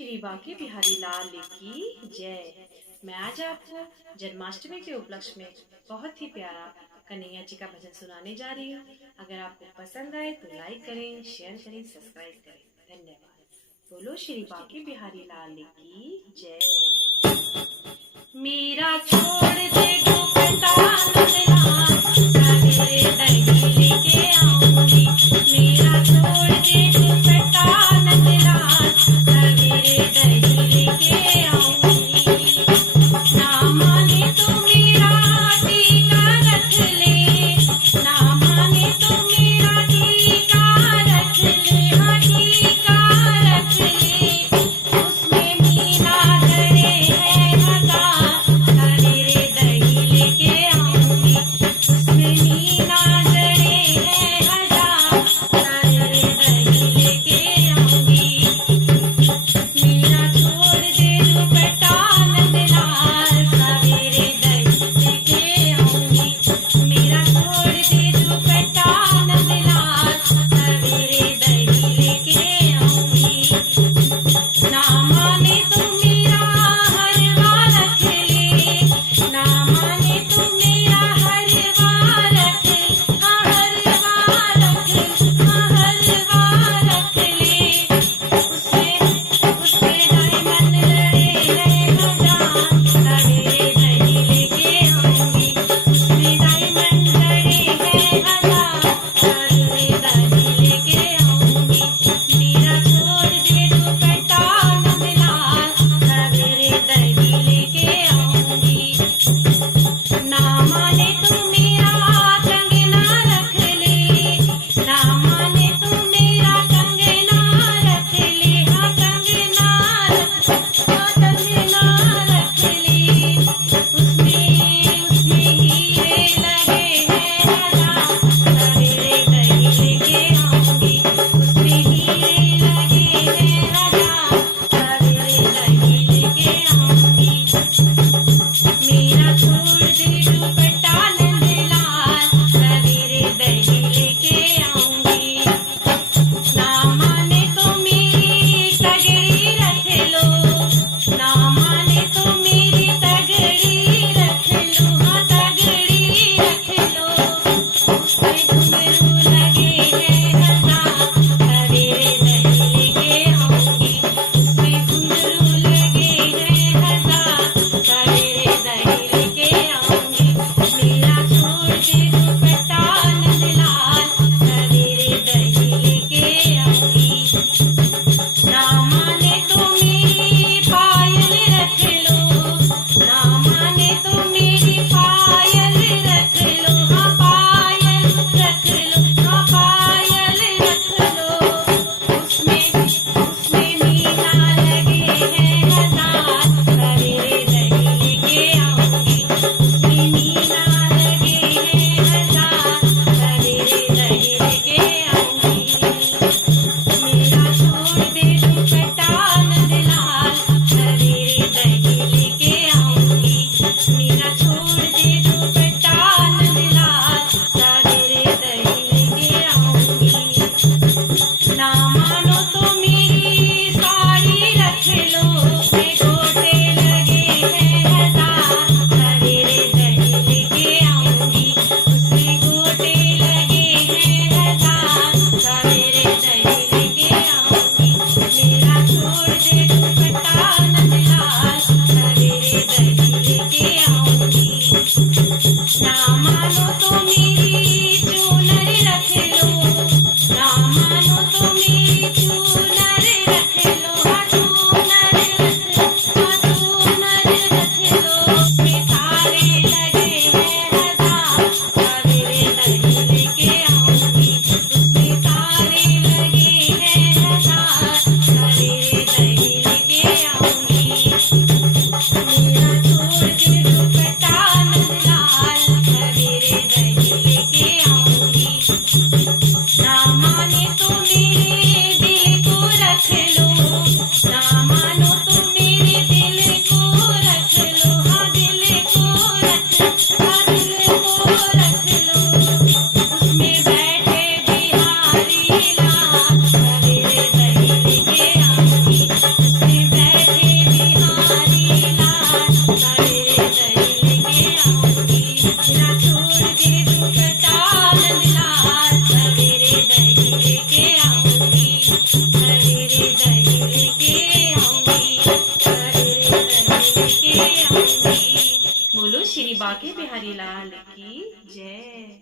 श्री बांके बिहारी लाल की जय। मैं आज आपको जन्माष्टमी के उपलक्ष्य में बहुत ही प्यारा कन्हैया जी का भजन सुनाने जा रही हूँ। अगर आपको पसंद आए तो लाइक करें, शेयर करें, सब्सक्राइब करें। धन्यवाद। बोलो श्री बांके बिहारी लाल की जय। मेरा छोड़ दे दुपट्टा नंदलाल, सवेरे दही लेके आऊंगी। मेरा छोड़ दे दुपट्टा नंदलाल, सवेरे दही लेके आऊंगी। ना माने तो मेरा टीका रख ले, ना माने तो मेरा टीका रख ले, हाँ टीका रख ले। उसमें मीना धरे है हका, सवेरे दही बांके बिहारी लाल की जय।